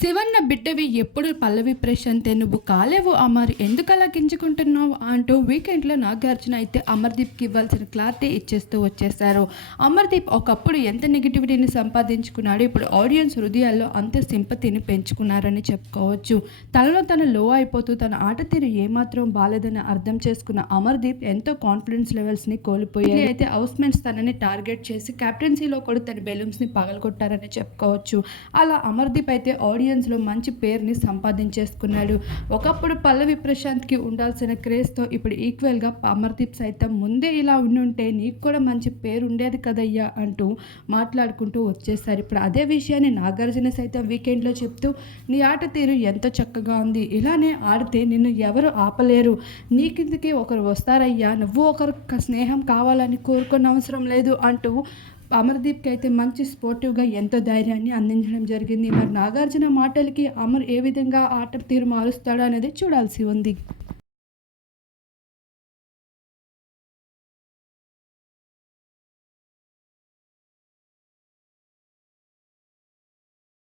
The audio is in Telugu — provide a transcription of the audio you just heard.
శివన్న బిడ్డవి ఎప్పుడు పల్లవి ప్రశాంతే నువ్వు కాలేవు అమర్. ఎందుకు అలా గింజుకుంటున్నావు అంటూ వీకెండ్లో నాగార్జున అయితే అమర్దీప్కి ఇవ్వాల్సిన క్లారిటీ ఇచ్చేస్తూ వచ్చేసారు అమర్దీప్ ఒకప్పుడు ఎంత నెగిటివిటీని సంపాదించుకున్నాడు ఇప్పుడు ఆడియన్స్ హృదయాల్లో అంత సింపతిని పెంచుకున్నారని చెప్పుకోవచ్చు. తనలో తన లో అయిపోతూ తన ఆట తీరు ఏమాత్రం బాలేదని అర్థం చేసుకున్న అమర్దీప్ ఎంతో కాన్ఫిడెన్స్ లెవెల్స్ని కోల్పోయాయి అయితే హౌస్మెంట్స్ తనని టార్గెట్ చేసి కెప్టెన్సీలో కూడా తన బెలూన్స్ని పగలగొట్టారని చెప్పుకోవచ్చు. అలా అమర్దీప్ అయితే ఆడియన్స్లో మంచి పేరుని సంపాదించేసుకున్నాడు. ఒకప్పుడు పల్లవి ప్రశాంత్కి ఉండాల్సిన క్రేజ్తో ఇప్పుడు ఈక్వల్గా అమర్దీప్ సైతం ముందే ఇలా ఉండుంటే నీకు కూడా మంచి పేరు ఉండేది కదయ్యా అంటూ మాట్లాడుకుంటూ వచ్చేసారు. ఇప్పుడు అదే విషయాన్ని నాగార్జున సైతం వీకెండ్లో చెప్తూ నీ ఆట తీరు ఎంత చక్కగా ఉంది. ఇలానే ఆడితే నిన్ను ఎవరు ఆపలేరు. నీ కిందకి ఒకరు వస్తారయ్యా? నువ్వు ఒకరు స్నేహం కావాలని కోరుకున్న అవసరం లేదు అంటూ అమర్దీప్కి అయితే మంచి స్పోర్టివ్గా ఎంతో ధైర్యాన్ని అందించడం జరిగింది. మరి నాగార్జున మాటలకి అమర్ ఏ విధంగా ఆట తీరు మారుస్తాడో అనేది చూడాల్సి ఉంది.